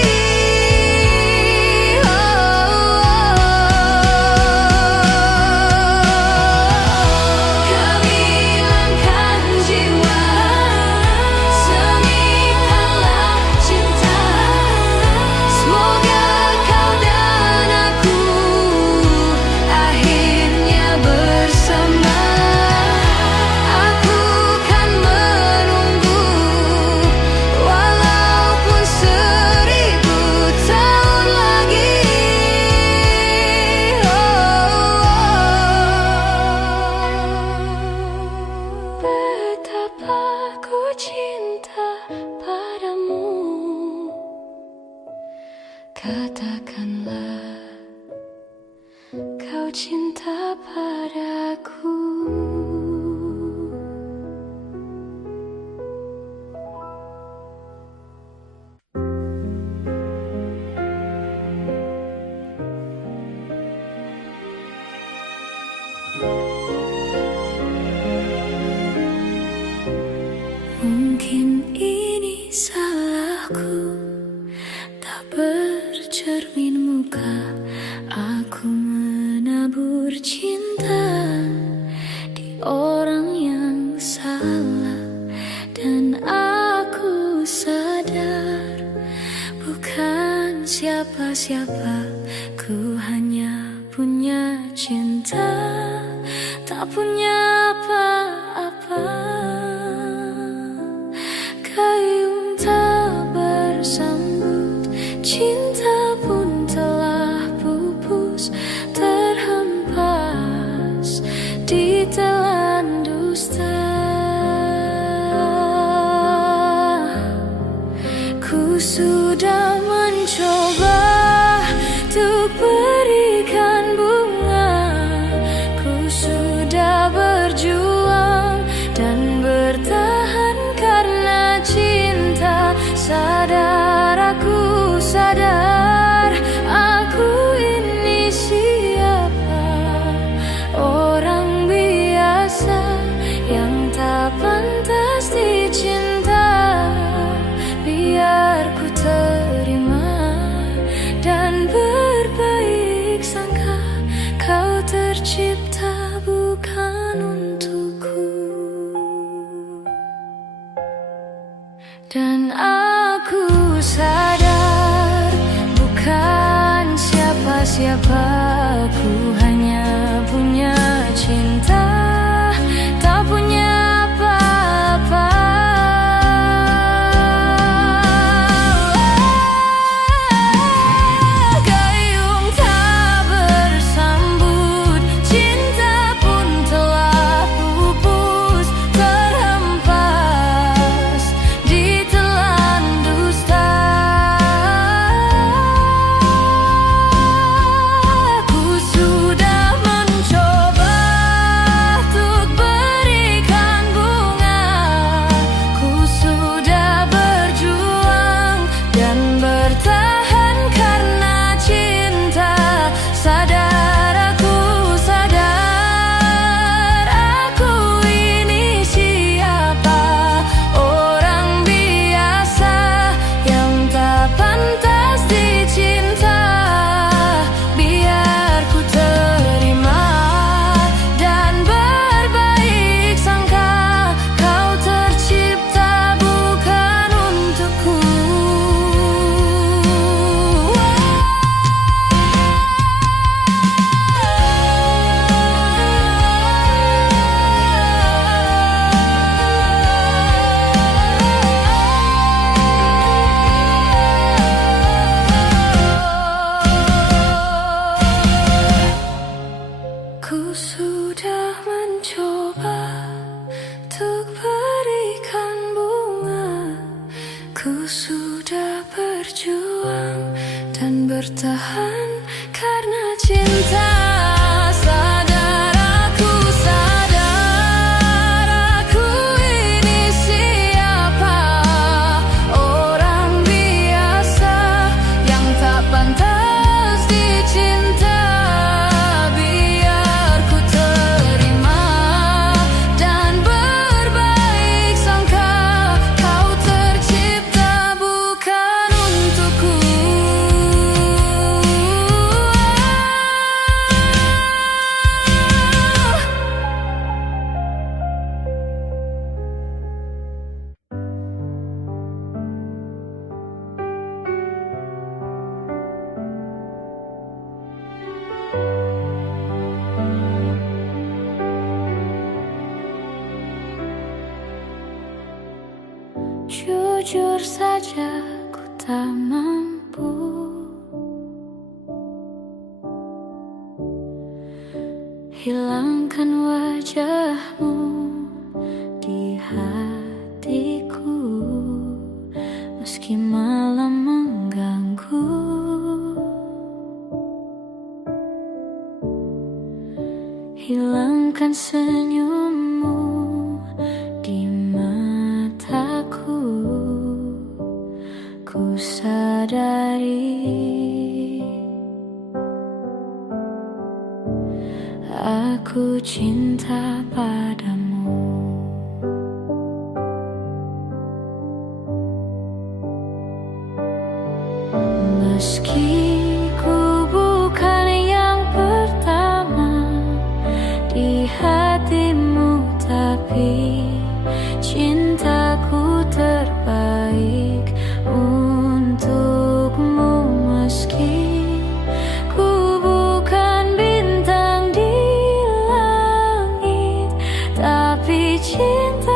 Gemilangkan jiwa, semikanlah cinta. Semoga kau dan aku akhirnya bersama. Aku kan menunggu, walaupun 1000 tahun lagi. Betapa ku cinta padamu, katakanlah kau cinta padaku. Mungkin ini salahku, tak bercermin muka. Aku menabur cinta di orang yang salah, dan aku sadar bukan siapa-siapa. Ku hanya punya cinta, tak punya apa-apa. Gayung tak bersambut, cinta pun telah pupus, terhempas di telan dusta. Ku sudah mencoba untuk berikan bunga, ku sudah berjuang dan Dan aku sadar bukan siapa-siapa, aku hanya punya cinta, tak punya apa-apa. Gayung tak bersambut, cinta pun telah pupus, terhempas ditelan dusta. Ku sudah mencoba untuk berikan bunga, ku sudah berjuang dan bertahan karena cinta. Sadar aku, sadar aku ini siapa, orang biasa yang tak pantas dicinta. Biar ku terima dan berbaik sangka, kau tercipta bukan untukku. Ku sudah mencoba untuk berikan bunga, ku sudah berjuang dan bertahan karena cinta. Sadar aku, sadar aku ini siapa, orang biasa yang tak pantas dicinta. Biar ku terima dan berbaik sangka, kau tercipta bukan untukku. Jujur saja ku tak mampu hilangkan wajahmu di hatiku, meski malam mengganggu. Hilangkan senyummu di mataku, ku sadari aku cinta padamu. Meski ku bukan yang pertama di hatimu, tapi cintaku terbaik untukmu. Meski ku bukan bintang di langit, tapi cinta